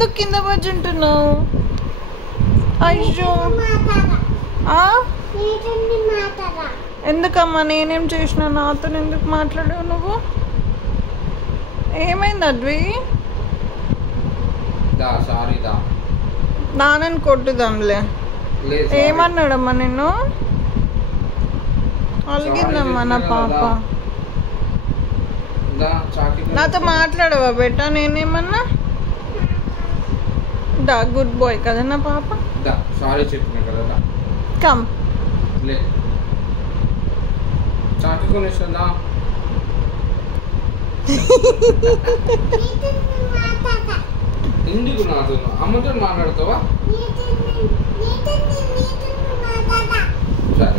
ఎందుకు కింద పడుంటున్నావు? అయ్యో ఎందుకమ్మా? నేనేం చేసిన? నాతో ఎందుకు మాట్లాడావు నువ్వు? ఏమైంది అద్వి? నాన్నని కొట్టుదాంలే. ఏమన్నాడమ్మా నిన్ను? అలిగిందమ్మా నా పాప. నాతో మాట్లాడవా బేటా? నేనేమన్నా? దా గుడ్ బాయ్ కదా నా పాప. సారీ చెప్పిన కదా. కమ్ చాటుకొనిస్తుందా? ఎందుకు నాతో? అమ్మతో మాట్లాడతావా? సరే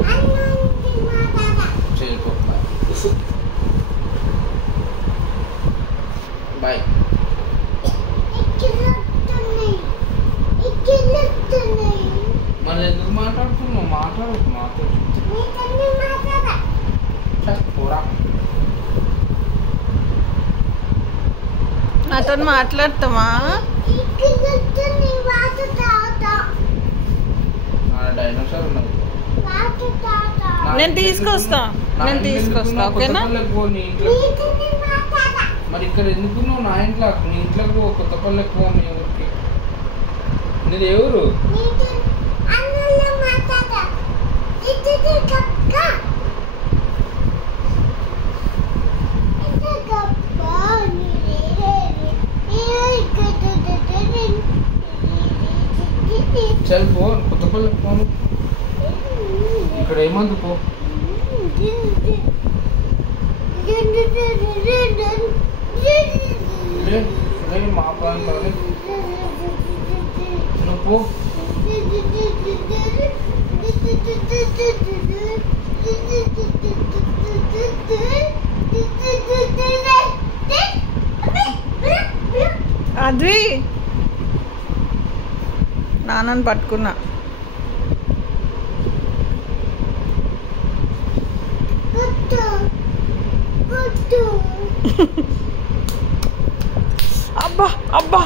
బాయ్. మరి ఎందుకు మాట్లాడుతున్నావు? మాట్లాడకు మాతో. నాతో మాట్లాడతామా? డైనోసార్ ఉన్నది. నేను తీసుకొస్తా ఓకేనా? మరి ఇక్కడ ఎందుకు నువ్వు? నా ఇంట్లో, నీ ఇంట్లోకి కొత్త పనులు ఎక్కువ. నీ ఊరికి నీది ఎవరు? చల్ పో, కొత్త పనులు పోను. ఇక్కడ ఏమందు పో. మా ప్రాణం కదా నువ్వు పో. అద్వి నాన్నని పట్టుకున్నా. అబ్బా అబ్బా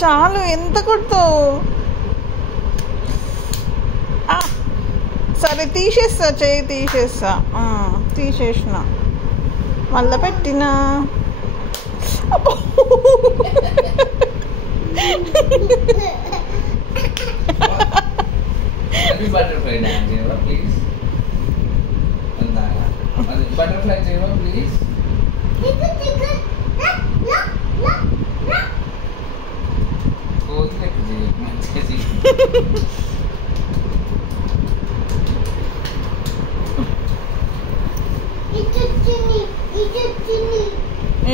చాలు, ఎంత కొడతావు? సరే తీసేస్తా, చేయి తీసేస్తా. తీసేసిన మళ్ళా పెట్టినా. అబ్బా బటర్ఫ్లై డాన్స్ చేయవా ప్లీజ్? బటర్ఫ్లై చేయవా ప్లీజ్?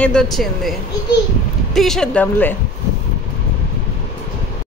ఏదొచ్చింది? తీసేద్దాంలే.